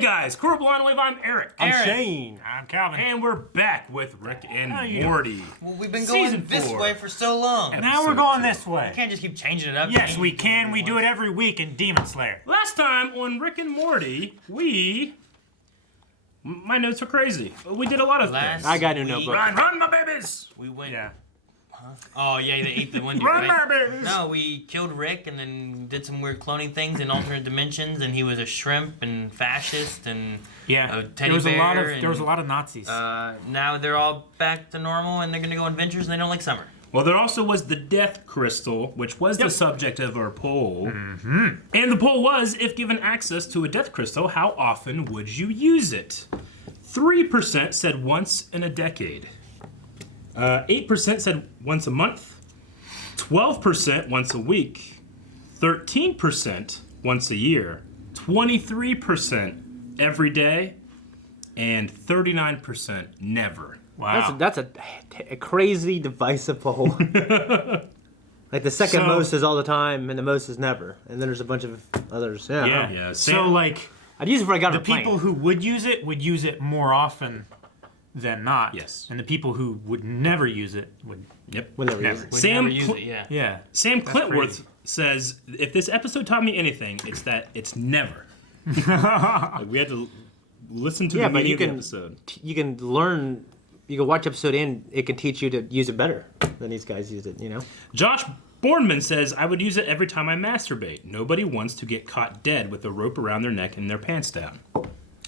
Hey guys, Coral Blonde Wave, I'm Eric. I'm Shane. I'm Calvin. And we're back with Rick and Morty. Well, we've been going this way for so long. Now we're going this way. We can't just keep changing it up. Yes, we can. We do it every week in Demon Slayer. Last time on Rick and Morty, my notes are crazy. We did a lot of things. I got a new notebook. Run, my babies! We went. Yeah. Huh? Oh yeah, they ate the one dude. Run, right? my babies! No, we killed Rick and then did some weird cloning things in alternate dimensions, and he was a shrimp and fascist and a teddy bear. There was a lot of Nazis. Now they're all back to normal and they're gonna go on adventures and they don't like summer. Well, there also was the Death Crystal, which was the subject of our poll. And the poll was, if given access to a Death Crystal, how often would you use it? 3% said once in a decade. 8% said once a month. 12% once a week. 13% once a year. 23% every day. And 39% never. Wow. That's a crazy divisive poll. Like the second most is all the time, and the most is never. And then there's a bunch of others. Yeah. So like, I'd use it before I got on a plane. The people who would use it more often than not. Yes. And the people who would never use it would never use it. Would never use it, Yeah. Sam Clintworth says, if this episode taught me anything, it's that it's never. Like, we had to listen to the meaning of the episode. You can learn. You can watch episode and it can teach you to use it better than these guys used it, you know? Josh Bornman says, I would use it every time I masturbate. Nobody wants to get caught dead with a rope around their neck and their pants down.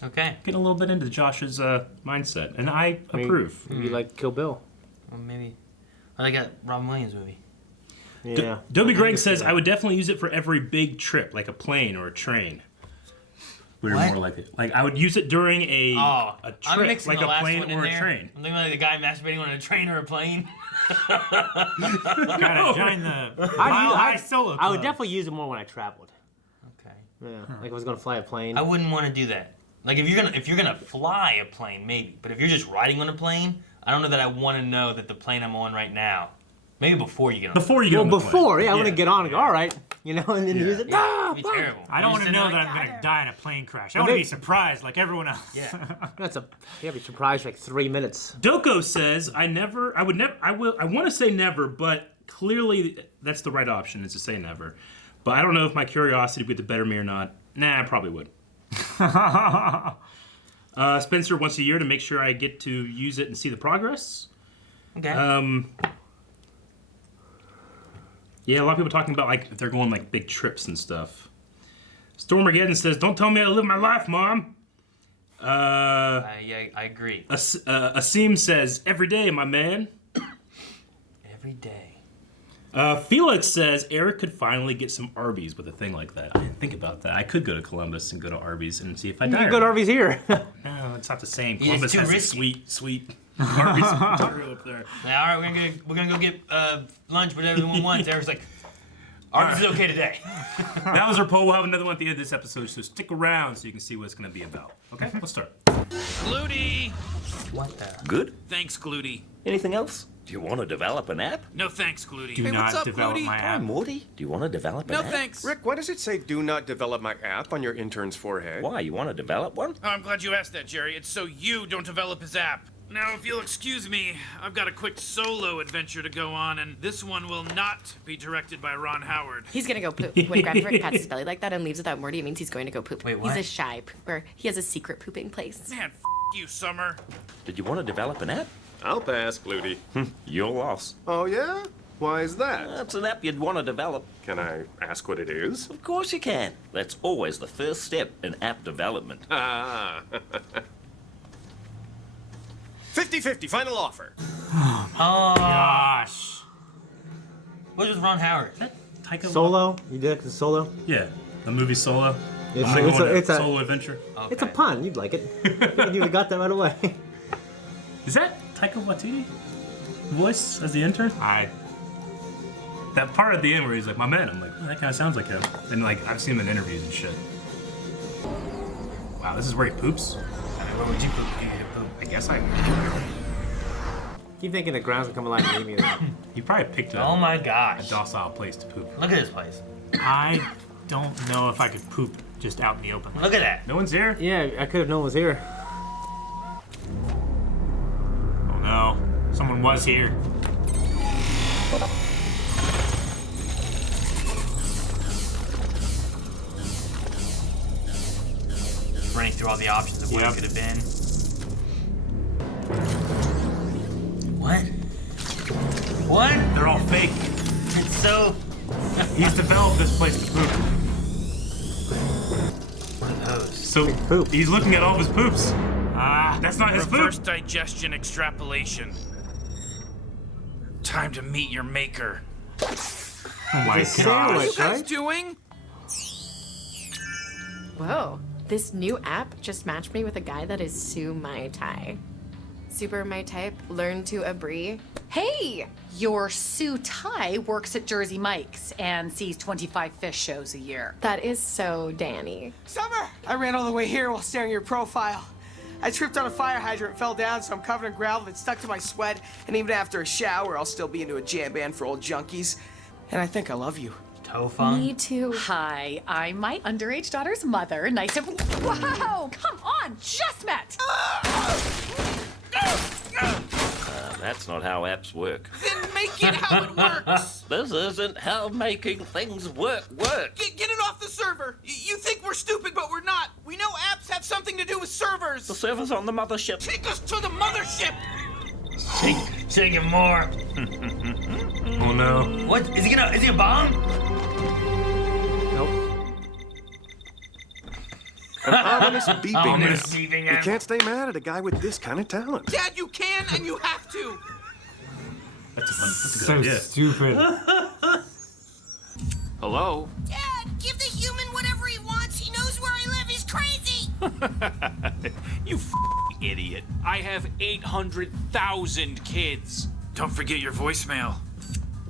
Okay. Getting a little bit into Josh's mindset, and I approve. You like Kill Bill. Well, maybe. I like that Robin Williams movie. Yeah. Dobie Greg says, I would definitely use it for every big trip, like a plane or a train. We're more like it. Like, I would use it during a trip, like a plane or a train. I'm thinking like the guy masturbating on a train or a plane. Gotta join the Mile High Solo Club. I would definitely use it more when I traveled. Okay. Yeah, like if I was gonna fly a plane. I wouldn't want to do that. Like if you're gonna fly a plane, maybe. But if you're just riding on a plane, I don't know that I want to know that the plane I'm on right now. Maybe before you get on. Before you get on the plane. I want to get on and go, all right, you know, and then use it. It'd be terrible. I don't want to know that I'm gonna die in a plane crash. I want to be surprised like everyone else. Yeah. Be surprised for like 3 minutes. Doko says, I want to say never, but clearly that's the right option, is to say never. But I don't know if my curiosity would get the better of me or not. Nah, I probably would. Spencer, once a year to make sure I get to use it and see the progress. Okay. Yeah, a lot of people talking about like if they're going like big trips and stuff. Stormageddon says, "Don't tell me how to live my life, Mom." I agree. Asim says, "Every day, my man." Every day. Felix says Eric could finally get some Arby's with a thing like that. I didn't think about that. I could go to Columbus and go to Arby's and see if I die. You can go to Arby's here. No, it's not the same. Columbus has a sweet Arby's material up there. Now, all right, we're gonna go get lunch, but everyone wants. Eric's like, Arby's is okay today. That was our poll. We'll have another one at the end of this episode, so stick around so you can see what it's gonna be about. Okay, let's start. Gluty! What the? Good. Thanks, Gluty. Anything else? Do you want to develop an app? No thanks, Gluty. Do not develop my Hi, app. Morty. Do you want to develop an No app? thanks. Rick, why does it say do not develop my app on your intern's forehead? Why? You want to develop one? Oh, I'm glad you asked that, Jerry. It's so you don't develop his app. Now, if you'll excuse me, I've got a quick solo adventure to go on, and this one will not be directed by Ron Howard. He's gonna go poop. When Grandpa pats his belly like that and leaves without Morty, it means he's going to go poop. Wait, what? He's a shy pooper. He has a secret pooping place. Man, you, Summer. Did you want to develop an app? I'll pass, Gluty. Your loss. Oh, yeah? Why is that? That's an app you'd want to develop. Can I ask what it is? Of course you can. That's always the first step in app development. Ah. 50-50, final offer. Oh, Gosh. what was Ron Howard? Taika Solo? You did it? Solo? Yeah, the movie Solo. It's I'm gonna go on it's a a solo adventure. Okay. it's a pun. You'd like it. You got that right away. Is that Taika Waititi voice as the intern? That part at the end where he's like, "My man," I'm like, that kind of sounds like him. And like, I've seen him in interviews and shit. Wow, this is where he poops. Where would you poop? Do you poop? I guess I. Keep thinking the ground's gonna come alive and leave me. He probably picked Oh my a gosh. docile place to poop. Look at this place. I don't know if I could poop just out in the open. Look at that. No one's here. Yeah, I could have known was here. Oh no, someone was here. Running through all the options of what Yep. it could have been. What? What? They're all fake. It's so. He's developed this place to poop. What are those? So Poop. he's looking at all of his poops. Ah, that's not his Reverse poop. digestion extrapolation. Time to meet your maker. Oh my It's a god. sandwich, right? doing? Whoa. This new app just matched me with a guy that is Su My Tai. Super my type, learn to abri. Hey, your Sue Tai works at Jersey Mike's and sees 25 fish shows a year. That is so Danny. Summer! I ran all the way here while staring at your profile. I tripped on a fire hydrant and fell down, so I'm covered in gravel that's stuck to my sweat. And even after a shower, I'll still be into a jam band for old junkies. And I think I love you. Tofung? Me too. Hi, I'm my underage daughter's mother. Nice to. Whoa! Come on, just met. That's not how apps work. Then make it how it works. This isn't how making things work. Get it off the server. You think we're stupid, but we're not. We know apps have something to do with servers. The server's on the mothership. Take us to the mothership. Say it more. Oh no. What? Is he a bomb? Nope. An ominous beeping Ominous now. beeping You now. can't stay mad at a guy with this kind of talent. Dad, you can and you have to. That's a good So idea. stupid. Hello? Dad, give the human whatever he wants. He knows where I live. He's crazy. You idiot. I have 800,000 kids. Don't forget your voicemail.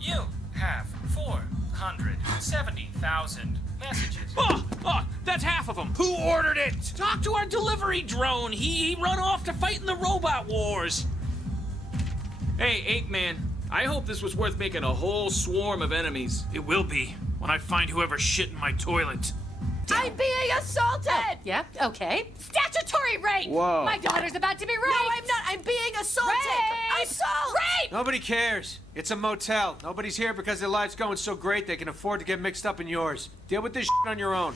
You have 470,000 messages. Oh, that's half of them. Who ordered it? Talk to our delivery drone. He run off to fight in the robot wars. Hey, Ape Man, I hope this was worth making a whole swarm of enemies. It will be when I find whoever shit in my toilet. I'm being assaulted. Yeah. Okay. Statutory rape. Whoa. My daughter's about to be raped. No, I'm not. I'm being assaulted. Rape. Assault. Rape. Nobody cares. It's a motel. Nobody's here because their life's going so great they can afford to get mixed up in yours. Deal with this shit on your own.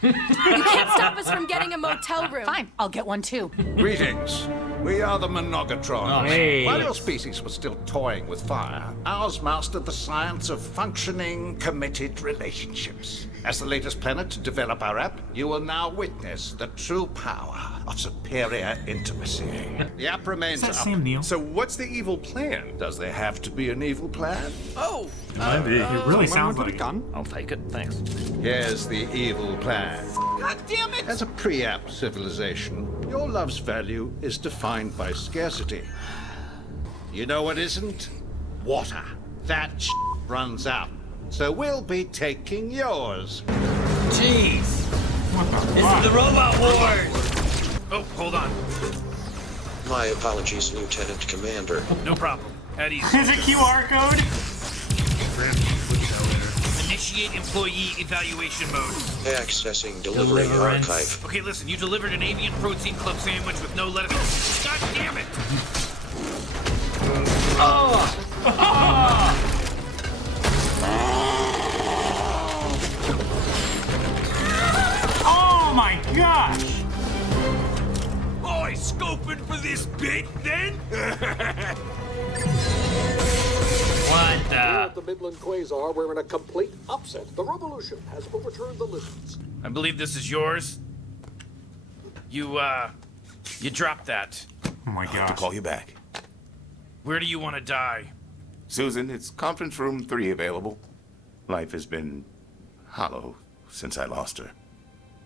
You can't stop us from getting a motel room. Fine, I'll get one too. Greetings. We are the Monogatrons. Hey. While your species was still toying with fire, ours mastered the science of functioning, committed relationships. As the latest planet to develop our app, you will now witness the true power of superior intimacy. The app remains Is that up. Sam Neill? So what's the evil plan? Does there have to be an evil plan? Oh, Might be. It really sounds like it. I'll take it, thanks. Here's the evil plan. God damn it! As a pre-app civilization, your love's value is defined by scarcity. You know what isn't? Water. That runs out. So we'll be taking yours. Jeez. What the This fuck? is the Robot Wars. Oh, hold on. My apologies, Lieutenant Commander. No problem. At ease. Is it QR code? Initiate employee evaluation mode. Accessing delivery Deliverance. archive. Okay, listen, you delivered an avian protein club sandwich with no lettuce. God damn it! Oh my gosh! Boy, scoping for this bit, then? What the? At the Midland Quasar, we're in a complete upset. The revolution has overturned the lizards. I believe this is yours. You dropped that. Oh my To gosh. call you back. Where do you want to die? Susan, it's conference room 3 available. Life has been hollow since I lost her.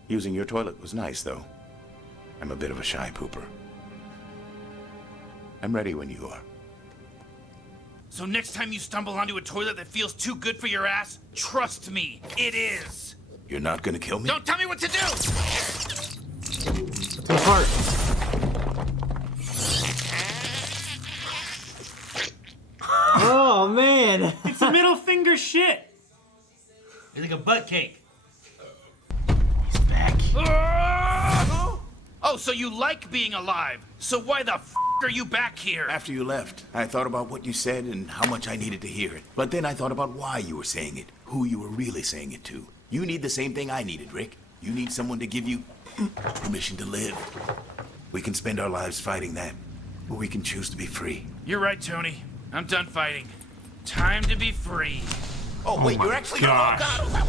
Using your toilet was nice, though. I'm a bit of a shy pooper. I'm ready when you are. So next time you stumble onto a toilet that feels too good for your ass, trust me, it is. You're not gonna kill me? Don't tell me what to do! What's in the part? Oh man. It's a middle finger shit. It's like a butt cake. Oh, so you like being alive? So why the f are you back here? After you left, I thought about what you said and how much I needed to hear it. But then I thought about why you were saying it, who you were really saying it to. You need the same thing I needed, Rick. You need someone to give you permission to live. We can spend our lives fighting that, or we can choose to be free. You're right, Tony. I'm done fighting. Time to be free. Oh, wait, you're actually... gosh. Oh, God.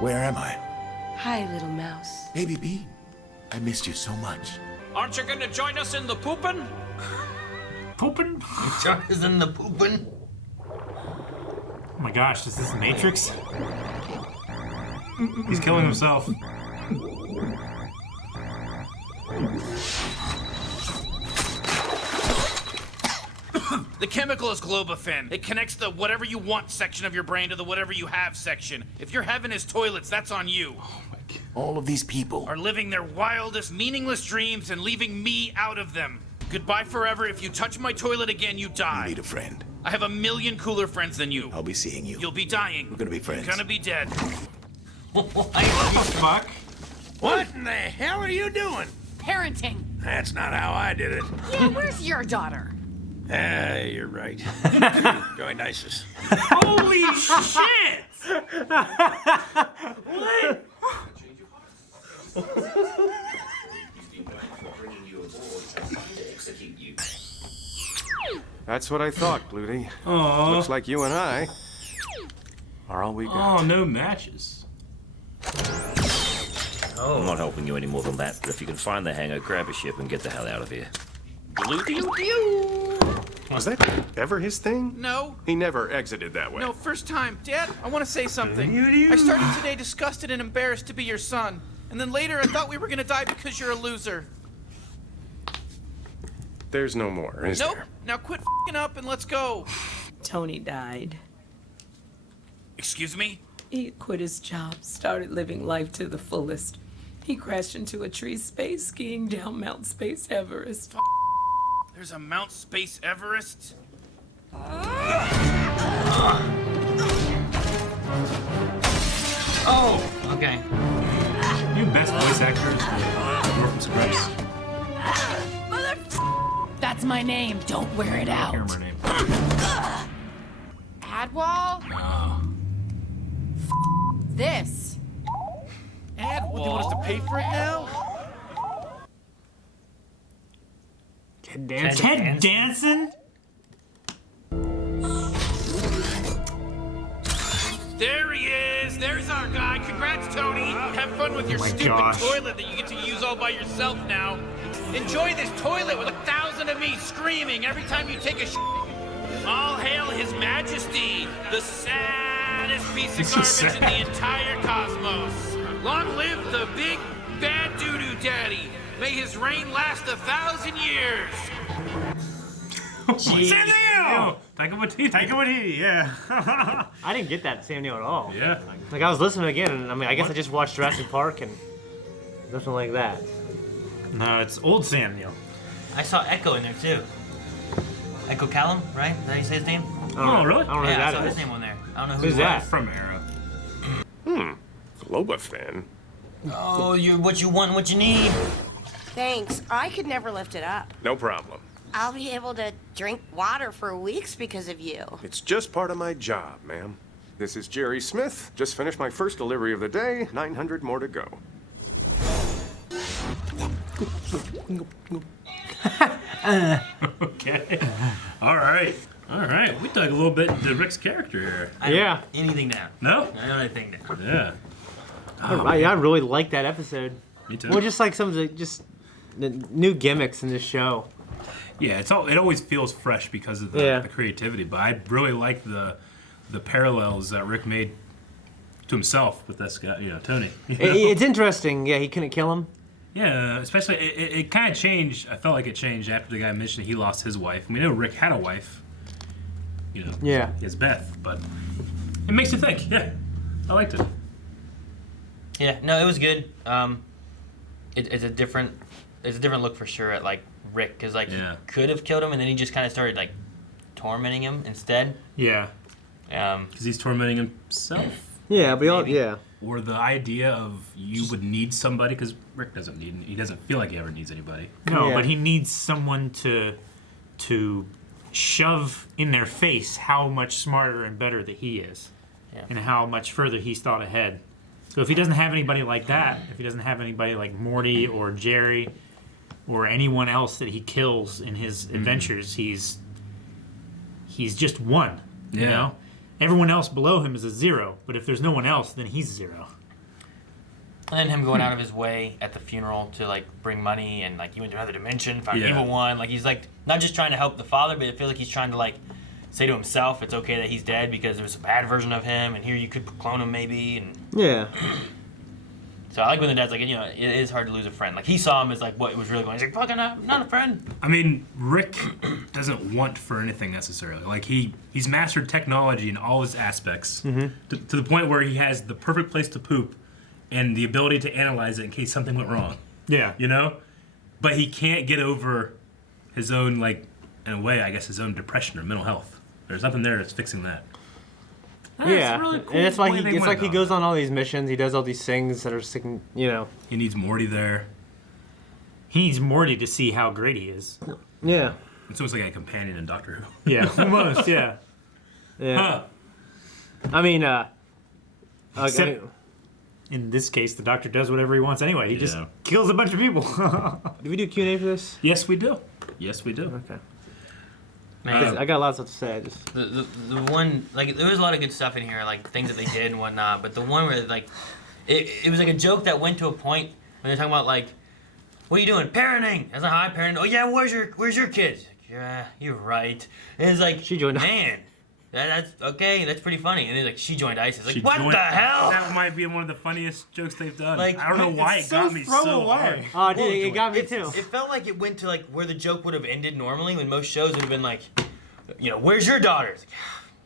Where am I? Hi, little mouse. Baby B, I missed you so much. Aren't you gonna join us in the poopin'? Poopin'? Join us in the poopin'? Oh my gosh, is this Matrix? He's killing himself. The chemical is globophin. It connects the whatever you want section of your brain to the whatever you have section. If your heaven is toilets, that's on you. All of these people are living their wildest, meaningless dreams and leaving me out of them. Goodbye forever. If you touch my toilet again, you die. You need a friend. I have a million cooler friends than you. I'll be seeing you. You'll be dying. We're gonna be friends. You're gonna be dead. What the fuck? What in the hell are you doing? Parenting. That's not how I did it. Yeah, where's your daughter? You're right. Going nicest. Holy shit! What? That's what I thought, Bluty. Aww. Looks like you and I are all we got. Oh, no matches. I'm not helping you any more than that, but if you can find the hangar, grab a ship and get the hell out of here. Was that ever his thing? No. He never exited that way. No, first time. Dad, I want to say something. I started today disgusted and embarrassed to be your son. And then later I thought we were going to die because you're a loser. There's no more, is Nope. there? Now quit f***ing up and let's go. Tony died. Excuse me? He quit his job, started living life to the fullest. He crashed into a tree space skiing down Mount Space Everest. There's a Mount Space Everest? Oh, okay. You best voice actors. Norton Scripps. That's my name. Don't wear it out. Camera name. Adwall? No. This. Adwall? What, do you want us to pay for it now? Ted Danson? Ted Danson? There he is! There's our guy! Congrats, Tony! Have fun with your stupid toilet that you get to use all by yourself now. Enjoy this toilet with 1,000 of me screaming every time you take a sh**. All hail His Majesty, the saddest piece of garbage in the entire cosmos. Long live the big bad doo-doo daddy. May his reign last 1,000 years. Sam Neill! Taika Waititi, yeah. I didn't get that Sam Neill at all. Yeah. Like I was listening again, and I mean, I guess I just watched Jurassic Park and nothing like that. No, it's old Sam Neill. I saw Echo in there too. Echo Callum, right? Is that how you say his name? Oh, really? I don't know Yeah, I who saw that his is. name on there. I don't know who Who's he that? was. From Arrow. Globofan. Oh, you're what you want, what you need. Thanks. I could never lift it up. No problem. I'll be able to drink water for weeks because of you. It's just part of my job, ma'am. This is Jerry Smith. Just finished my first delivery of the day. 900 more to go. Okay. All right. All right. We dug a little bit into Rick's character here. Yeah. Anything down. No? I don't anything down. Yeah. I really liked that episode. Me too. Well, just like some of the new gimmicks in this show. Yeah, it always feels fresh because of the creativity. But I really like the parallels that Rick made to himself with this guy, Tony. It's interesting. Yeah, he couldn't kill him. Yeah, especially it kind of changed. I felt like it changed after the guy mentioned he lost his wife. I mean, I know Rick had a wife. Yeah. His Beth, but it makes you think. Yeah, I liked it. Yeah, no, it was good. It's a different look for sure at like Rick, because he could have killed him and then he just kind of started like tormenting him instead. Yeah. Because he's tormenting himself. Yeah, but yeah. Or the idea of you would need somebody, because Rick doesn't need. He doesn't feel like he ever needs anybody. No, but he needs someone to shove in their face how much smarter and better that he is, and how much further he's thought ahead. So if he doesn't have anybody like that, if he doesn't have anybody like Morty or Jerry or anyone else that he kills in his adventures, he's just one. You know, everyone else below him is a 0, but if there's no one else, then he's 0. And then him going out of his way at the funeral to like bring money and like you went to another dimension, found evil one. Like he's like not just trying to help the father, but it feels like he's trying to like say to himself it's okay that he's dead because there's a bad version of him, and here you could clone him maybe. And so I like when the dad's like, you know, it is hard to lose a friend. Like he saw him as like what was really going. He's like, fucking not a friend. I mean, Rick doesn't want for anything necessarily. Like he's mastered technology in all his aspects to the point where he has the perfect place to poop and the ability to analyze it in case something went wrong. Yeah. You know? But he can't get over his own, like, in a way, I guess, his own depression or mental health. There's nothing there that's fixing that. Yeah, really cool and it's like way they it's went like he about goes on all these missions. He does all these things that are sticking, you know. He needs Morty there. He needs Morty to see how great he is. Yeah. It's almost like a companion in Doctor Who. Yeah, almost, yeah. Yeah. I mean, Except, in this case, the Doctor does whatever he wants anyway. He just kills a bunch of people. Do we do Q&A for this? Yes, we do. Yes, we do. Okay. Man, I got a lot of stuff to say. The one, like, there was a lot of good stuff in here, like things that they did and whatnot. But the one where, like, it was like a joke that went to a point when they're talking about, like, what are you doing? Parenting. That's not how I parent. Oh yeah, where's your kids? Like, yeah, you're right. And it's like, she joined. Man, that's okay. That's pretty funny. And then like, she joined ISIS. Like, what the hell? That might be one of the funniest jokes they've done. Like, I don't know why it got me so hard. Oh, dude, it got me too. It felt like it went to like where the joke would have ended normally, when most shows would have been like, you know, where's your daughter? It's like,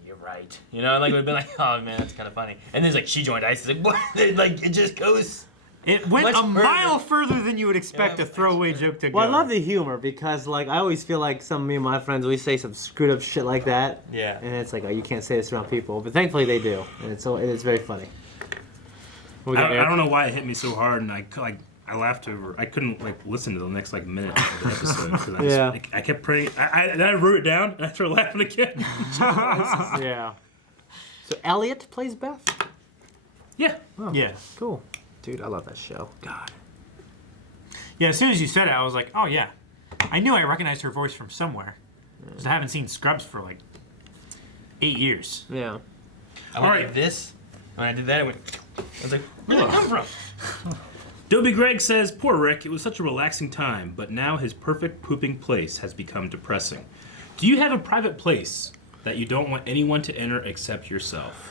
you're right. You know, like it would have been like, oh man, that's kind of funny. And then it's like, she joined ISIS. Like, what? Like, it just goes. It went a mile further than you would expect a throwaway joke to go. Well, I love the humor because, like, I always feel like some of me and my friends, we say some screwed up shit like that. Yeah. And it's like, oh, you can't say this around people. But thankfully they do. And it's very funny. I don't know why it hit me so hard, and I laughed over. I couldn't like listen to the next like minute of the episode because I kept praying. Then I wrote it down and I started laughing again. Yeah. So Elliot plays Beth. Yeah. Oh, yeah. Cool. Dude, I love that show. God. Yeah, as soon as you said it, I was like, oh yeah. I knew I recognized her voice from somewhere. Because I haven't seen Scrubs for like 8 years. Yeah. I went like this. When I did that, I was like, where did it come from? Dobie Greg says, poor Rick, it was such a relaxing time, but now his perfect pooping place has become depressing. Do you have a private place that you don't want anyone to enter except yourself?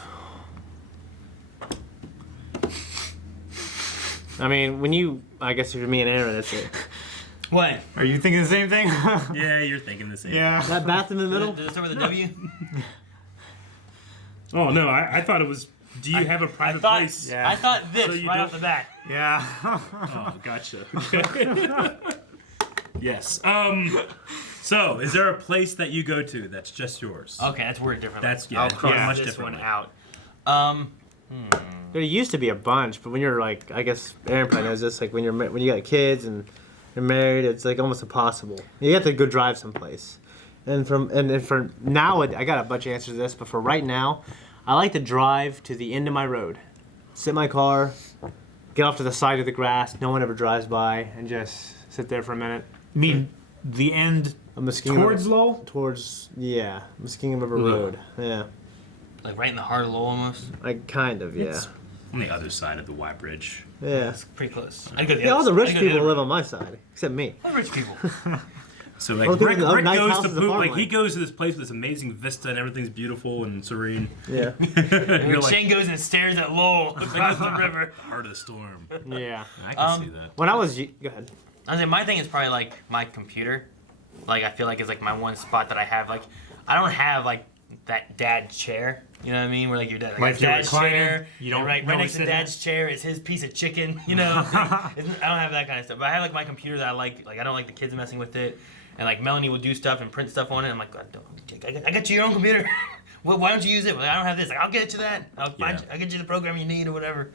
I mean, I guess if you're me and Aaron, that's it. What? Are you thinking the same thing? Yeah, you're thinking the same thing. That bath in the middle? Does it start with a W? Oh, no, I thought it was, do you have a private place? Yeah. I thought this right off the bat. Yeah. Oh, gotcha. Okay. Yes. So, is there a place that you go to that's just yours? Okay, that's worded differently. That's, I'll it's cross much this differently. one out. There used to be a bunch, but when you're like, I guess Aaron probably knows this, like when you got kids and you're married, it's like almost impossible. You have to go drive someplace. And for now, I got a bunch of answers to this, but for right now, I like to drive to the end of my road, sit in my car, get off to the side of the grass, no one ever drives by, and just sit there for a minute. You mean the end towards Lowell? Towards, yeah, Muskingum River Road, yeah. Like right in the heart of Lowell almost? Like kind of, yeah. It's on the other side of the Y Bridge. Yeah. It's pretty close. I'd go to the Yeah, all other the rich side. I'd go to people the live on my side, except me. What rich people? So like Well, Rick nice goes to houses and poop, like farmland. he goes to this place with this amazing vista and everything's beautiful and serene. Yeah. And you're like, Shane goes and stares at Lowell across the river. heart of the storm. Yeah. I can see that. When I was, go ahead. I was like, my thing is probably like my computer. Like I feel like it's like my one spot that I have. Like I don't have like that dad chair. You know what I mean? Where like your dad, Like your dad's recliner, chair. you don't and right know next to what's in dad's chair is his piece of chicken. You know, I don't have that kind of stuff. But I have like my computer that I like. Like I don't like the kids messing with it. And like Melanie will do stuff and print stuff on it. I'm like, I got you your own computer. well, why don't you use it? Well, I don't have this. Like, I'll get you that. I'll get you the program you need or whatever.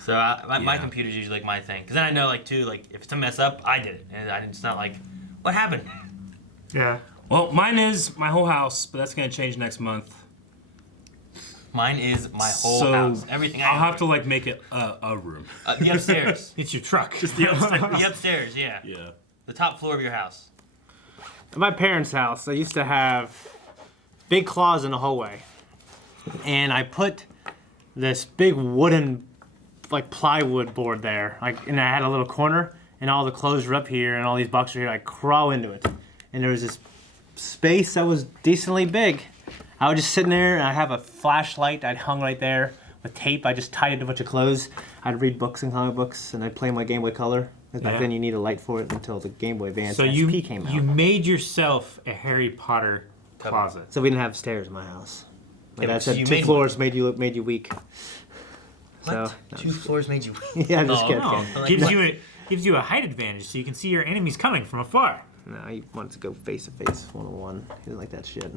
So my computer's usually like my thing. Because then I know, like, too, like, if it's a mess up, I did it. And it's not like, what happened? Yeah. Well, mine is my whole house, but that's going to change next month. Mine is my whole house. Everything I I'll have to, like, make it a room. The upstairs. It's your truck. Just the upstairs. The upstairs, yeah. Yeah. The top floor of your house. At my parents' house, I used to have big closet in the hallway. And I put this big wooden, like, plywood board there. Like, and I had a little corner, and all the clothes were up here, and all these boxes were here. I crawl into it. And there was this space that was decently big. I was just sitting there, and I have a flashlight I'd hung right there with tape. I just tied it to a bunch of clothes. I'd read books and comic books, and I'd play my Game Boy Color. Because back then you need a light for it until the Game Boy Advance SP came out. You made yourself a Harry Potter closet. So we didn't have stairs in my house. Like Yeah, I so said, you 2 made floors made you weak. What? So, 2 floors made you yeah, I'm just kidding. No, gives you a height advantage so you can see your enemies coming from afar. No, he wants to go face to face, 1-on-1. He doesn't like that shit.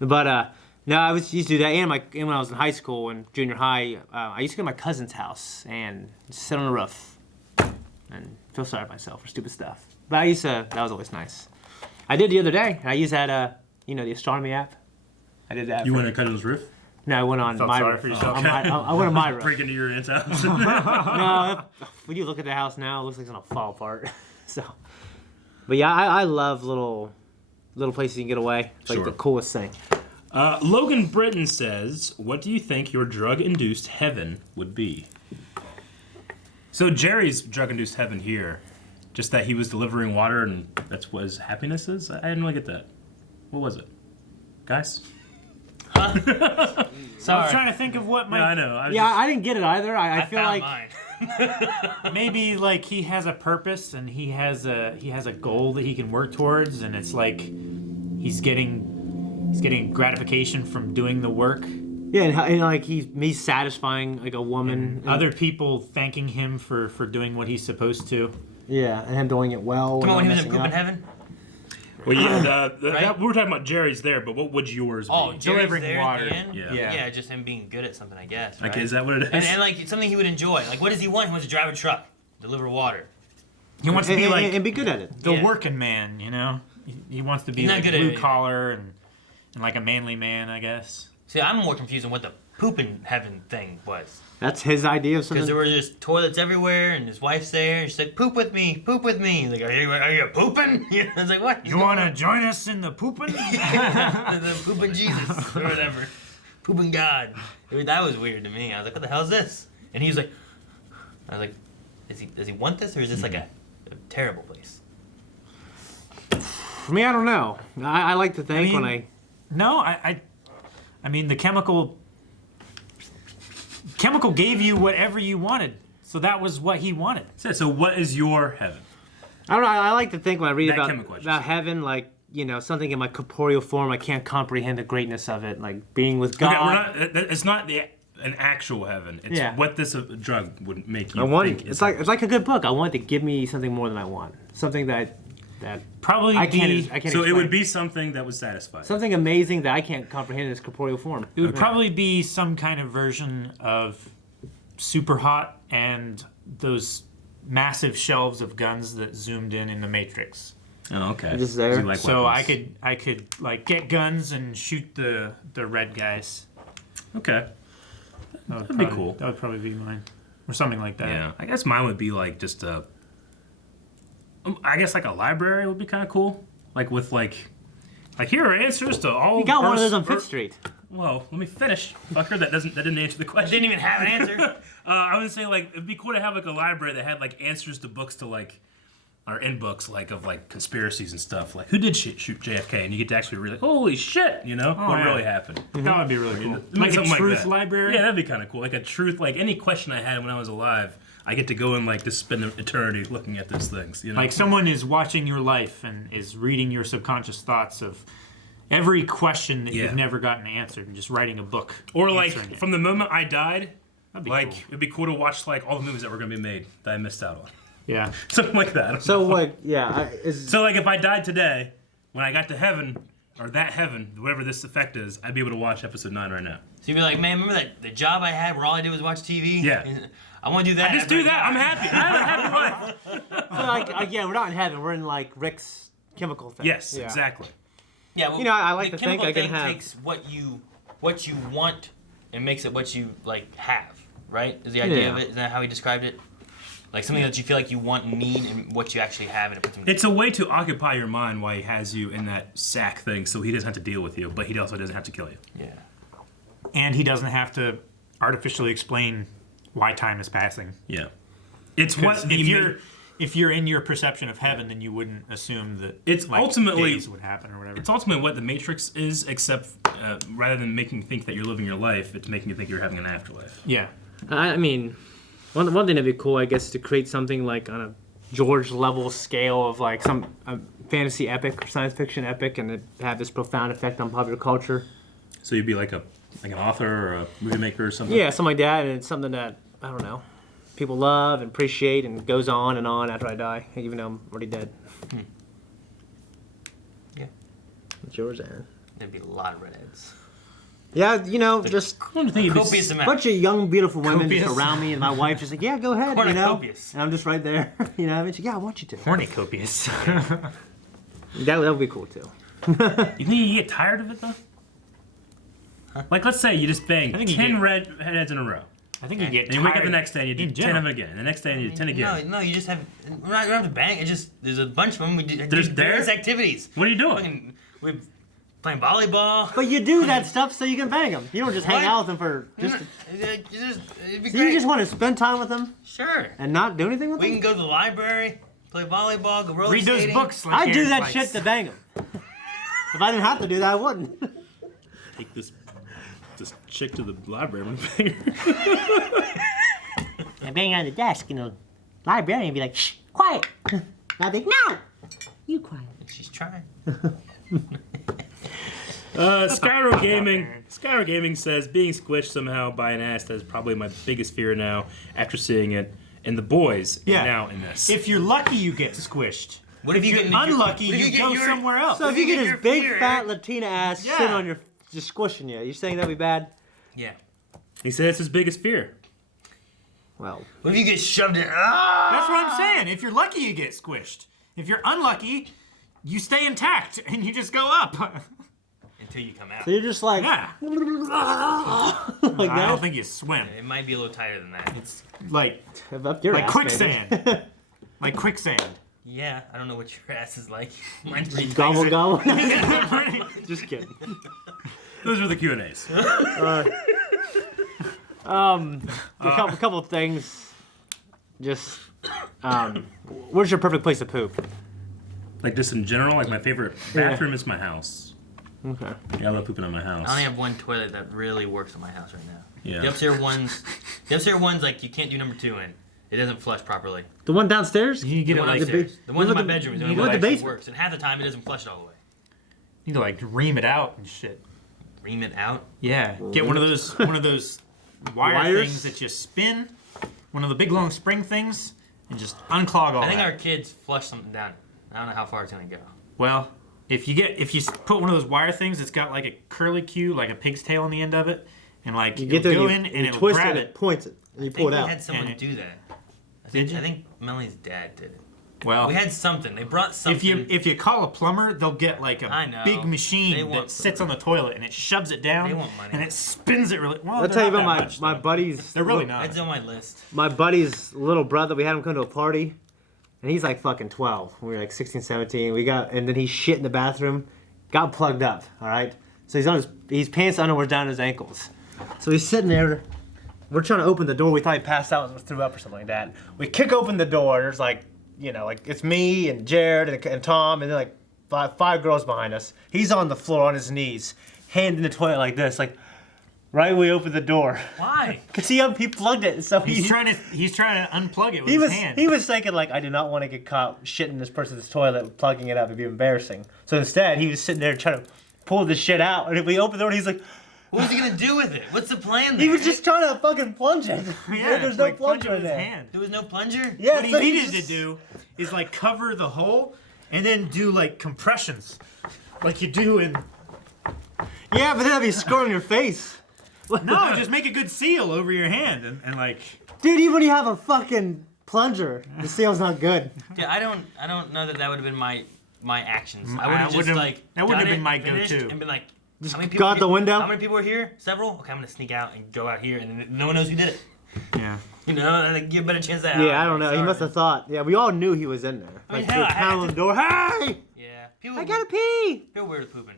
But no, I used to do that. And when I was in high school and junior high, I used to go to my cousin's house and sit on the roof and feel sorry for myself for stupid stuff. But that was always nice. I did the other day. I used that, the astronomy app. I did that. You went to Cousin's roof? No, I went on Felt my sorry roof. for yourself. I went on my roof. Break into your aunt's house. No, when you look at the house now, it looks like it's gonna fall apart. So, but yeah, I love little places you can get away. It's like the coolest thing. Logan Britton says, "What do you think your drug-induced heaven would be?" So Jerry's drug-induced heaven here, just that he was delivering water and that's what his happiness is. I didn't really get that. What was it, guys? Sorry. I was trying to think of what my. Yeah, I know. I didn't get it either. I feel like mine. Maybe like he has a purpose and he has a goal that he can work towards, and it's like he's getting gratification from doing the work. Yeah, and like he's satisfying like a woman. And other people thanking him for doing what he's supposed to. Yeah, and him doing it well. Come on, when he was in pooping heaven. Well, yeah, we were talking about Jerry's there, but what would yours be? Oh, Jerry's delivering there water. At the end? Yeah. Yeah, just him being good at something, I guess. Right? Okay, is that what it is? And like something he would enjoy. Like, what does he want? He wants to drive a truck, deliver water. He wants to be like and be good at it. The working man, He wants to be He's not like good at blue it. collar and like a manly man, I guess. See, I'm more confused on what the pooping heaven thing was. That's his idea of something. Because there were just toilets everywhere, and his wife's there. And she's like, "Poop with me, poop with me." He's like, "Are you pooping?" I was like, "What? You want to join us in the pooping?" the pooping Jesus or whatever, pooping God. That was weird to me. I was like, "What the hell is this?" And he was like, "I was like, does he want this, or is this like a terrible place?" For me, I don't know. I like to think No, I mean the chemical gave you whatever you wanted, so that was what he wanted. So what is your heaven? I don't know. I like to think when I read That chemical, about heaven, like something in my corporeal form. I can't comprehend the greatness of it, like being with God. Okay, it's not an actual heaven. It's what this drug would make you think. It's like a good book. I want it to give me something more than I want. Something that probably I can't So explain. it would be something that would satisfy. Something amazing that I can't comprehend in its corporeal form. It would probably be some kind of version of Super Hot and those massive shelves of guns that zoomed in the Matrix. Oh, okay. Just there. Like so weapons. I could like get guns and shoot the red guys. Okay. That'd be cool. That would probably be mine, or something like that. Yeah, I guess mine would be like just I guess like a library would be kind of cool. Like with like here are answers to all. You got one of those on Fifth Street. Whoa, let me finish, fucker. That didn't answer the question. I didn't even have an answer. I would say like it'd be cool to have like a library that had like answers to books to like, or in books like of like conspiracies and stuff. Like who did shoot JFK, and you get to actually read like holy shit, what really happened. That would be really cool. Like Like a truth that. library. Yeah, that'd be kind of cool. Like a truth, like any question I had when I was alive, I get to go and like just spend an eternity looking at those things. Like someone is watching your life and is reading your subconscious thoughts of every question that you've never gotten answered, and just writing a book. Or like answering it. from the moment I died, like cool. It'd be cool to watch like all the movies that were gonna be made that I missed out on. Yeah, something like that. So what? Yeah. So like if I died today, when I got to heaven, or that heaven, whatever this effect is, I'd be able to watch episode 9 right now. So you'd be like, man, remember that the job I had where all I did was watch TV? Yeah. I want to do that. I just do that. I'm happy. I have a happy life. Yeah, we're not in heaven. We're in like Rick's chemical thing. Yes, exactly. Yeah, well, you know, I like the to think I chemical can thing have. takes what you want and makes it what you like have. Right? Is the idea of it? Is that how he described it? Like something that you feel like you want and need, and what you actually have, and it puts them. It's a way to occupy your mind while he has you in that sack thing, so he doesn't have to deal with you, but he also doesn't have to kill you. Yeah. And he doesn't have to artificially explain why time is passing. Yeah. It's what if you're in your perception of heaven, then you wouldn't assume that it's like, ultimately days would happen or whatever. It's ultimately what the Matrix is, except rather than making you think that you're living your life, it's making you think you're having an afterlife. Yeah. I mean, one thing that'd be cool, I guess, is to create something like on a George level scale of like some fantasy epic or science fiction epic, and it have this profound effect on popular culture. So you'd be like an author or a movie maker or something. Yeah, something like that, and it's something that I don't know, people love and appreciate, and goes on and on after I die, even though I'm already dead. Yeah. What's yours, Aaron? There'd be a lot of redheads. Yeah, you know, just Copious a amount. bunch of young, beautiful women Copious. just around me, and my wife just like, yeah, go ahead, you know. Cornucopious. And I'm just right there, you know. I mean, she's, yeah, I want you to. Cornucopious. That would be cool too. You think you get tired of it though? Like, let's say you just bang 10 redheads in a row. I think you get And you wake up tired the next day and you do in 10 of general. them again. And the next day and you do 10 again. No, you just have. We don't have to bang. It's just there's a bunch of them. We do There's various activities. What are you doing? Fucking, we're playing volleyball. But you do that stuff so you can bang them. You don't just hang What? out with them for just. It'd be So great. you just want to spend time with them Sure. and not do anything with We them? can go to the library, play volleyball, go roller Read those skating. books. Like I'd do Aaron that likes. shit to bang them. If I didn't have to do that, I wouldn't. Take this chick to the library and bang her. I bang on the desk, and the librarian would be like, shh, quiet. And I'd be like, no, you quiet. She's trying. Skyro Gaming says being squished somehow by an ass is probably my biggest fear now after seeing it. And the boys are now in this. If you're lucky, you get squished. What if you If get you're unlucky, you go somewhere else. So if you get his your big fear- fat Latina ass Yeah. sitting on your, just squishing you, you saying that'd be bad? Yeah. He said it's his biggest fear. Well, What if you get shoved in? That's what I'm saying. If you're lucky, you get squished. If you're unlucky, you stay intact and you just go up. Until you come out. so you're just like, Yeah. like I that. don't think you swim. It might be a little tighter than that. It's like Up your ass, quicksand. Like quicksand. Yeah, I don't know what your ass is like. Mine's pretty Gobble tight. gobble. Just kidding. Those were the Q&As. A couple of things. Just, where's your perfect place to poop? Like just in general, like my favorite bathroom is my house. Okay. Yeah, I love pooping on my house. I only have one toilet that really works in my house right now. Yeah. The upstairs ones, like you can't do number 2 in. It doesn't flush properly. The one downstairs? You get The it one like upstairs. The one in my the- bedroom is the you only want one the that actually basement. works, and half the time it doesn't flush it all the way. you need to like ream it out and shit. Ream it out. Yeah. Get one of those wire Wires? things that you spin, one of the big long spring things, and just unclog all I think that. our kids flush something down it. I don't know how far it's gonna go. Well, if you put one of those wire things that's got like a curly Q, like a pig's tail on the end of it, and like You it'll get there, go you, in and you it'll twist grab it, it. points it, and you I pull think it we out. had someone And do that. Did you? I think Melanie's dad did it. Well, We had something. They brought something. if you call a plumber, they'll get like I a know. big They machine want that sits on the toilet and it shoves it down They want money. and it spins it really. Well, I'll they're tell you not about that much, my though. buddy's. They're really not. It's on my list. My buddy's little brother. We had him come to a party, and he's like fucking 12. We were like 16, 17. And then he shit in the bathroom, got plugged up. All right. So he's pants underwear down to his ankles. So he's sitting there. We're trying to open the door. We thought he passed out and threw up or something like that. We kick open the door. There's like, like it's me and Jared and Tom and then like five girls behind us. He's on the floor on his knees, hand in the toilet like this, like right when we opened the door. Why? Cause he plugged it. So He's trying to unplug it with he his hand. He was thinking like, I do not want to get caught shitting in this person's toilet, plugging it up. It'd be embarrassing. So instead, he was sitting there trying to pull the shit out. And if we opened the door, he's like, What was he gonna do with it? What's the plan there? he was just trying to fucking plunge it. Yeah, There's no like plunge plunger it in with his there. hand. There was no plunger? Yeah, What he so needed just- to do is like cover the hole and then do like compressions like you do in. Yeah, but then I'd be scoring your face. No, just make a good seal over your hand and like. Dude, even when you have a fucking plunger, the seal's not good. Yeah, I don't know that would have been my actions. I I would have just wouldn't- like that wouldn't have done been it, my finished, go-to. and been like, Just how many go out the window? How many people are here? Several. Okay, I'm gonna sneak out and go out here, and then no one knows who did it. Yeah. You know, and like, give a better chance that. Yeah, I don't know. He must have thought. Yeah, we all knew he was in there. I mean, Like, hell, they're I had pounding the door. Hey! Yeah. People, I gotta pee! People weird with pooping.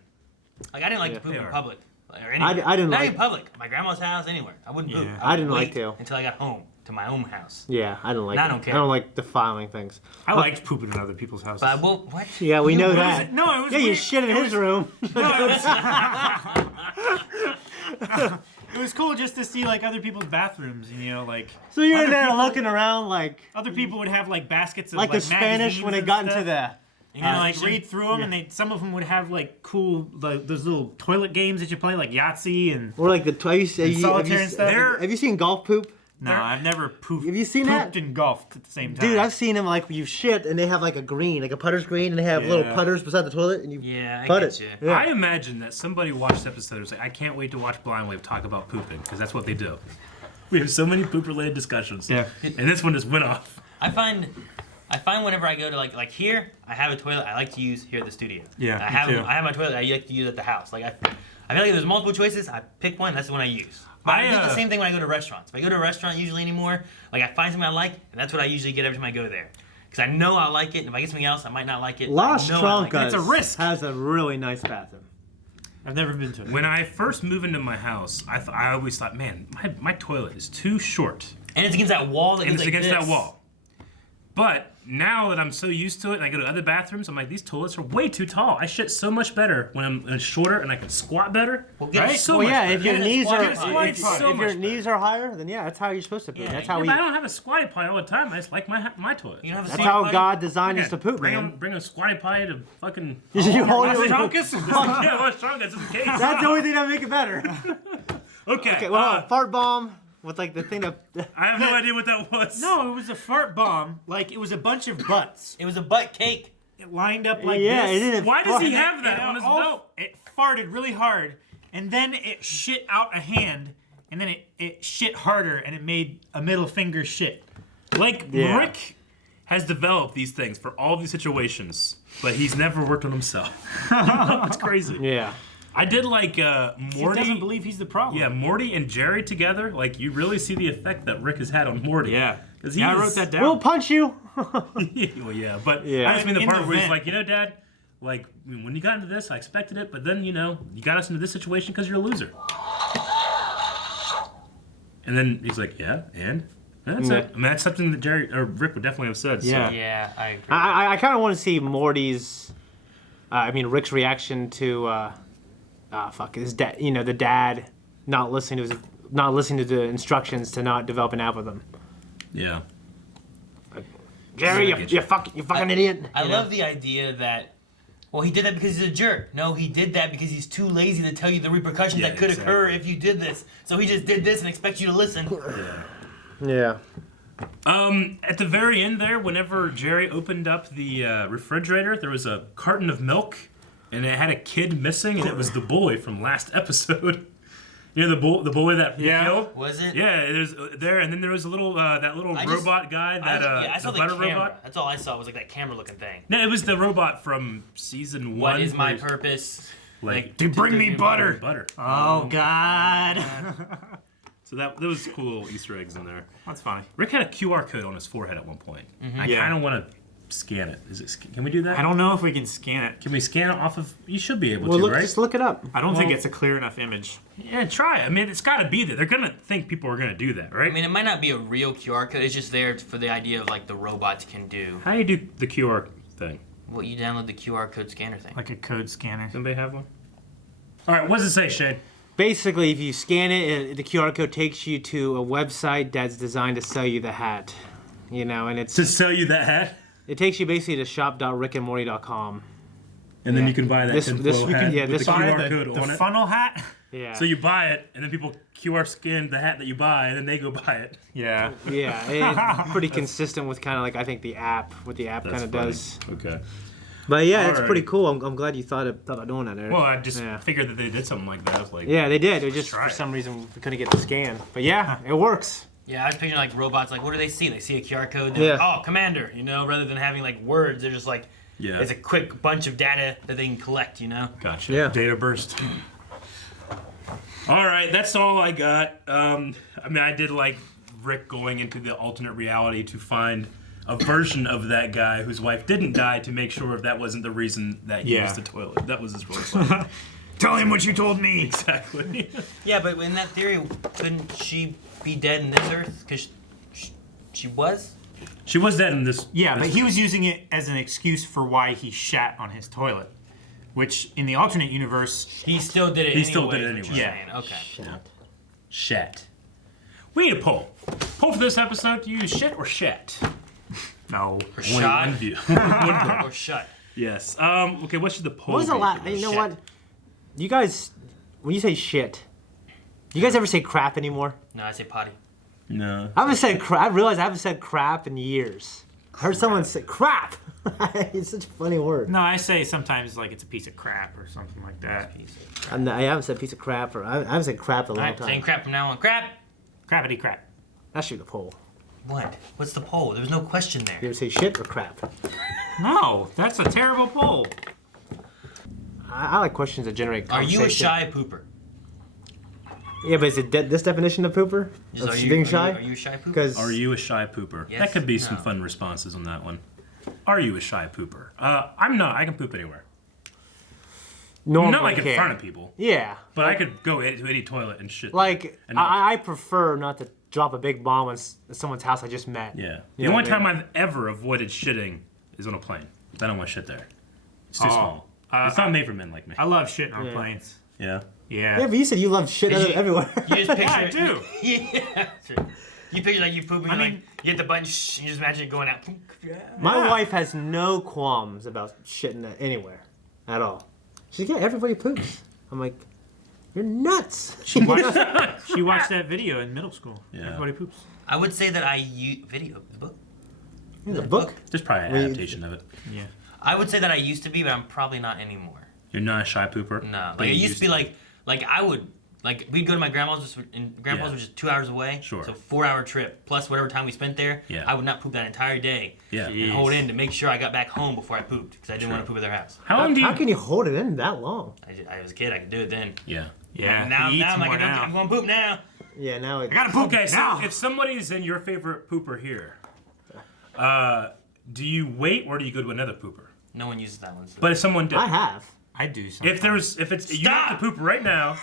Like I didn't like to poop They in are. public. Or anywhere. I didn't Not like- in public. My grandma's house, anywhere. I wouldn't poop. I didn't would like wait to. until I got home to my own house. Yeah, I don't like I it. don't care. I don't like defiling things. I liked pooping in other people's houses. But what? Yeah, we know What that. was it? No, it was Yeah, you weird. shit in his room. It was cool just to see like other people's bathrooms, you know, like. So you're in other there people- looking around like Other people would have like baskets of like the Spanish when it got into the. You know, like read through them, and some of them would have like cool, like those little toilet games that you play, like Yahtzee and. Or like the solitaire and stuff. Have you seen golf poop? No, I've never pooped. Have you seen that? Pooped and golfed at the same time. Dude, I've seen them like you shit and they have like a green, like a putter's green, and they have little Yeah. putters beside the toilet, and you I putt get it. you. Yeah. I imagine that somebody watched this episode and was like, I can't wait to watch Blind Wave talk about pooping, because that's what they do. We have so many poop-related discussions. Yeah. And this one just went off. I find whenever I go to like here, I have a toilet I like to use here at the studio. Yeah, I me have too. I have my toilet I like to use at the house. Like I feel like if there's multiple choices, I pick one. That's the one I use. But I do the same thing when I go to restaurants. If I go to a restaurant usually anymore, like I find something I like, and that's what I usually get every time I go there. Because I know I like it, and if I get something else, I might not like it. Las I know I like it. Trancas has a really nice bathroom. I've never been to it. When I first moved into my house, I always thought, man, my toilet is too short. And it's against that wall that And goes it's like against this. that wall. But now that I'm so used to it, and I go to other bathrooms, I'm like, these toilets are way too tall. I shit so much better when I'm shorter and I can squat better. Well, Right? So well, much yeah, better. if your knees are if so your much knees are higher, then yeah, that's how you're supposed to poop. That's how yeah, we. but I don't have a squatty potty all the time. I just like my toilet. You don't have a That's squatty how potty? God designed us to poop, bring man. bring a squatty potty to fucking. You hold Las your- Trancas? Yeah, Las Trancas is the case. That's the only thing that make it better. Okay. Okay, well, fart bomb with like the thing that. I have no idea what that was. No, it was a fart bomb. Like it was a bunch of butts. It was a butt cake. It lined up like Yeah, this. it didn't Why does he fart. have that And on his all- belt? It farted really hard, and then it shit out a hand, and then it shit harder, and it made a middle finger shit. Like Yeah. Rick has developed these things for all these situations, but he's never worked on himself. It's crazy. Yeah. I did like He Morty. doesn't believe he's the problem. Yeah, Morty and Jerry together. Like you really see the effect that Rick has had on Morty. Yeah. 'Cause Yeah, I is- wrote that down. We'll punch you. Well, yeah, but Yeah. I just mean the In part the where he's vent. like, you know, Dad, like when you got into this, I expected it, but then you know, you got us into this situation because you're a loser. And then he's like, yeah, and that's Yeah. it. I mean, that's something that Jerry or Rick would definitely have said. Yeah. So. Yeah, I agree. I kind of want to see Morty's, Rick's reaction to, his dad. You know, the dad not listening to the instructions to not develop an app with him. Yeah. Jerry, you fucking idiot. I You know? love the idea that, well, he did that because he's a jerk. No, he did that because he's too lazy to tell you the repercussions Yeah, that could occur exactly. if you did this. So he just did this and expects you to listen. Yeah. At the very end there, whenever Jerry opened up the refrigerator, there was a carton of milk, and it had a kid missing, and it was the boy from last episode. You know the boy that he killed? Was it? Yeah, there's there, and then there was a little that little I just- robot guy that I saw the the butter camera. robot. That's all I saw was like that camera-looking thing. No, it was the robot from season 1. What is my where he's purpose? Like, To bring me butter. Butter. Oh God. So that was cool Easter eggs in there. That's funny. Rick had a QR code on his forehead at one point. I Yeah. kind of want to scan it. Can we do that? I don't know if we can scan it. Can we scan it off of? You should be able Well, to, look, right? just look it up. I don't think Well- it's a clear enough image. Yeah, try it. I mean, it's got to be there. They're gonna think people are gonna do that, right? I mean, it might not be a real QR code. It's just there for the idea of like the robots can do. How do you do the QR thing? Well, you download the QR code scanner thing. Like a code scanner. Somebody have one? All right, what does it say, Shane? Basically, if you scan it, the QR code takes you to a website that's designed to sell you the hat. You know, and it's To sell you that hat, it takes you basically to shop.rickandmorty.com. and then Yeah. you can buy that This- tinfoil this- you hat can- yeah, with this- the QR Buy code the on it. funnel hat. Yeah. So you buy it, and then people QR scan the hat that you buy, and then they go buy it. Yeah. Yeah, it's pretty consistent with kind of like I think the app, what the app kind of funny. does. Okay. But yeah, it's Alright. pretty cool. I'm glad you thought about doing that, Eric. Well, I just figured that they did something like that. I was like, Yeah, they did. It just try for it. some reason we couldn't get the scan. But yeah, it works. Yeah, I was picturing like robots. Like, what do they see? They see a QR code. Yeah. They're like, oh, commander. You know, rather than having like words, they're just like, Yeah. it's a quick bunch of data that they can collect. You know. Gotcha. Yeah. Data burst. All right, that's all I got. I mean, I did like Rick going into the alternate reality to find a version of that guy whose wife didn't die to make sure that wasn't the reason that he used the toilet. That was his really funny. Tell him what you told me. Exactly. Yeah, but in that theory, couldn't she be dead in this Earth? Because she was. She was dead in this. Yeah, but this he was using it as an excuse for why he shat on his toilet, which in the alternate universe he still did it. He still did it anyway. Yeah. Okay. Shat. We need a poll. Poll for this episode: do you use shit or shat? No. Or shot. One view. One vote. Or shut. Yes. Okay. What should the poll? What was the be last? for You this? know what? You guys, when you say shit, do you guys ever say crap anymore? No, I say potty. No. I haven't said crap. I realized I haven't said crap in years. I heard someone say crap. It's such a funny word. No, I say sometimes like it's a piece of crap or something like that. I haven't said piece of crap or I haven't said crap in a long Alright, time. saying crap from now on. Crap. Crappity crap. That should be the poll. What? What's the poll? There was no question there. You ever say shit or crap? No, that's a terrible poll. I like questions that generate Are conversation. you a shy pooper? Yeah, but is it this definition of pooper? Just, Of are you- being are you- shy? are you a shy pooper? Because Are you a shy pooper? Yes, That could be some no. fun responses on that one. Are you a shy pooper? I'm not. I can poop anywhere. normally Not like in can. front of people. Yeah. But I could go to any toilet and shit. Like, And not- I prefer not to drop a big bomb on someone's house I just met. Yeah. You The know only what I time mean? I've ever avoided shitting is on a plane. I don't want to shit there. It's too Oh. small. It's not made for men like me. I love shitting on Yeah. planes. Yeah. Yeah, Yeah. but you said you love shit everywhere. You just picture Yeah, I it. do. Yeah. Sure. You picture like you pooping, I like mean- you hit the button, shh, and you just imagine it going out. My wife has no qualms about shitting anywhere at all. She's like, yeah, everybody poops. I'm like, you're nuts. She watched that video in middle school. Yeah. Everybody poops. I would say that I use the book. The book? There's probably an adaptation of it. Yeah. I would say that I used to be, but I'm probably not anymore. You're not a shy pooper? No, But like it you used to be like I would like we'd go to my grandma's, and grandma's Yeah. was just 2 hours away. Sure. So 4-hour trip plus whatever time we spent there. Yeah. I would not poop that entire day. Yeah. And hold in to make sure I got back home before I pooped because I didn't Sure. want to poop at their house. How long do you... How can you hold it in that long? I was a kid. I could do it then. Yeah. Yeah. Now, he eats now I'm more like, now. I'm going to poop now. Yeah, now it. I gotta poop Okay, so now. if somebody's in your favorite pooper here, do you wait or do you go to another pooper? No one uses that one. So. But if someone did... I have. I do something. If it's you have to poop right now,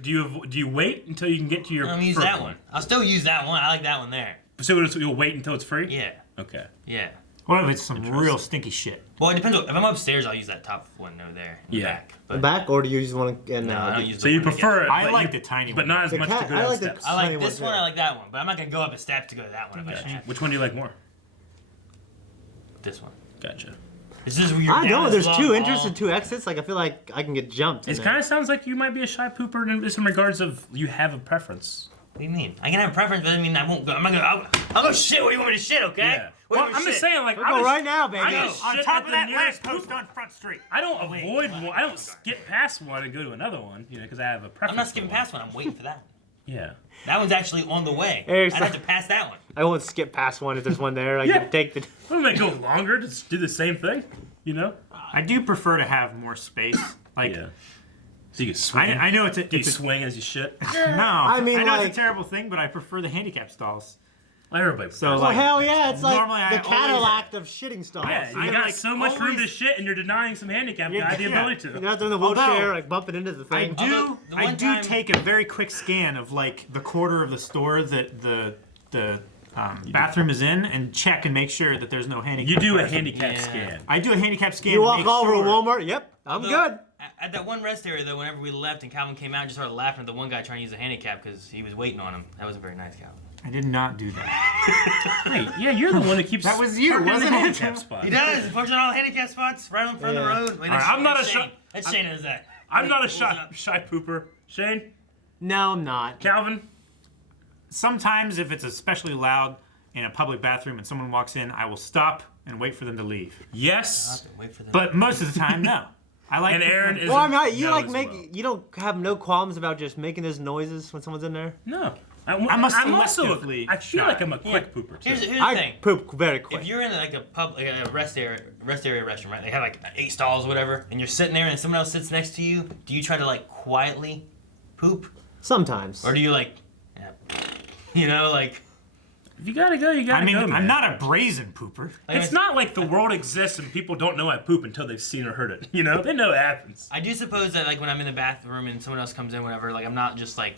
do you wait until you can get to your I'm use first that one. I'll still use that one. I like that one there. So you'll wait until it's free? Yeah. Okay. Yeah. What if it's some real stinky shit? Well, it depends. If I'm upstairs, I'll use that top one over there in the back. The back, or do you just want to? No, I don't use So the you one that prefer gets- it, I but like you- the tiny but one. not as The much cat- to go I down like the- steps. I like Tiny this ones, one. yeah. I like that one, but I'm not gonna go up the steps to go to that one. Gotcha. Which one do you like more? This one. Gotcha. This is where you're I down know. this There's long two entrances hall. and two exits. Like I feel like I can get jumped. It kind of sounds like you might be a shy pooper in some regards of you have a preference. What do you mean? I can have a preference, but that doesn't mean I won't go. I'm not gonna. I'll go shit where you want me to shit, okay? Yeah. Where Well, you want me I'm to just shit? saying, like, We'll go right now, baby. I just On shit top at of the that nearest lamppost pooper. on Front Street. I don't avoid one. I don't skip past one and go to another one, because I have a preference. I'm not for skipping one. past one. I'm waiting for that one. Yeah. That one's actually on the way. Eric's I'd have like- to pass that one. I won't skip past one if there's one there. I Yeah. can take the. Wouldn't that go longer to do the same thing? You know? I do prefer to have more space. Like, Yeah. So you can swing. I know it's a, You it's a swing as you shit. no. I mean, know like- it's a terrible thing, but I prefer the handicap stalls. Everybody. So Oh like, hell yeah! It's like normally I the always- Cadillac of shitting stalls. Yeah, I you got like so much room to always- shit, and you're denying some handicap guy the yeah. ability to. You're not doing the Although, wheelchair, like bumping into the I thing. do. the I one do time- take a very quick scan of like the quarter of the store that the bathroom is in, and check and make sure that there's no handicap. You do a person. handicap Yeah. scan. I do a handicap scan. You to walk make over sure. to Walmart. Yep, I'm Although, good. At that one rest area, though, whenever we left and Calvin came out, I just started laughing at the one guy trying to use a handicap because he was waiting on him. That wasn't very nice, Calvin. I did not do that. Wait, yeah, you're the one that keeps. That was you, parking in wasn't the it? handicap spot. He does. He parks on all handicap spots right on front of the Yeah. road. Wait, All right, I'm not a Shane. shy- That's Shane does that. I'm not a Pulls shy up. pooper. Shane, No, I'm not. Calvin. Sometimes if it's especially loud, in a public bathroom and someone walks in, I will stop and wait for them to leave. Yes. But most of the time, no. I like. And Aaron is. Well, I mean, you don't have no qualms about just making those noises when someone's in there. No. I'm selectively. I feel like I'm a quick pooper too. Here's the I thing. poop very quick. If you're in like a rest area restroom, right? They have like 8 stalls, or whatever, and you're sitting there, and someone else sits next to you. Do you try to like quietly poop, Sometimes. or do you like, you know, like? If you gotta go, you gotta go. Man. I'm not a brazen pooper. It's not like the world exists and people don't know I poop until they've seen or heard it. You know, they know it happens. I do suppose that like when I'm in the bathroom and someone else comes in, whatever, like I'm not just like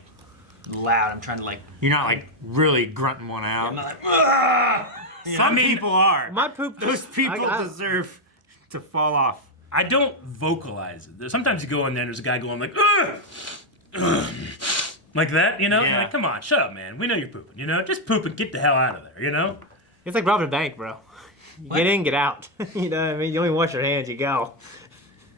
loud. I'm trying to like. You're not like really grunting one out. I'm not like. "Ah!" Some people are. My poop. Those people deserve to fall off. I don't vocalize it. Sometimes you go in there and there's a guy going like, ugh! Ugh! Like that, you know? Yeah. You're like, come on, shut up, man. We know you're pooping, you know? Just poop and get the hell out of there, you know? It's like robbing a bank, bro. You get in, get out. You know what I mean? You only wash your hands, you go.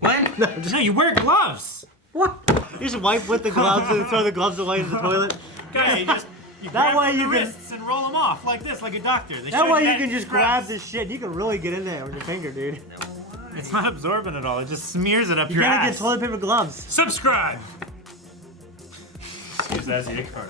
What? No, you wear gloves. What? You just wipe with the gloves and throw the gloves away in the toilet. Okay, you That grab way from you the can- wrists and roll them off like this, like a doctor. They That show way you that can just scrubs. grab this shit. You can really get in there with your finger, dude. It's not absorbent at all. It just smears it up You your gotta ass. get toilet paper gloves. Subscribe! Use that as the card.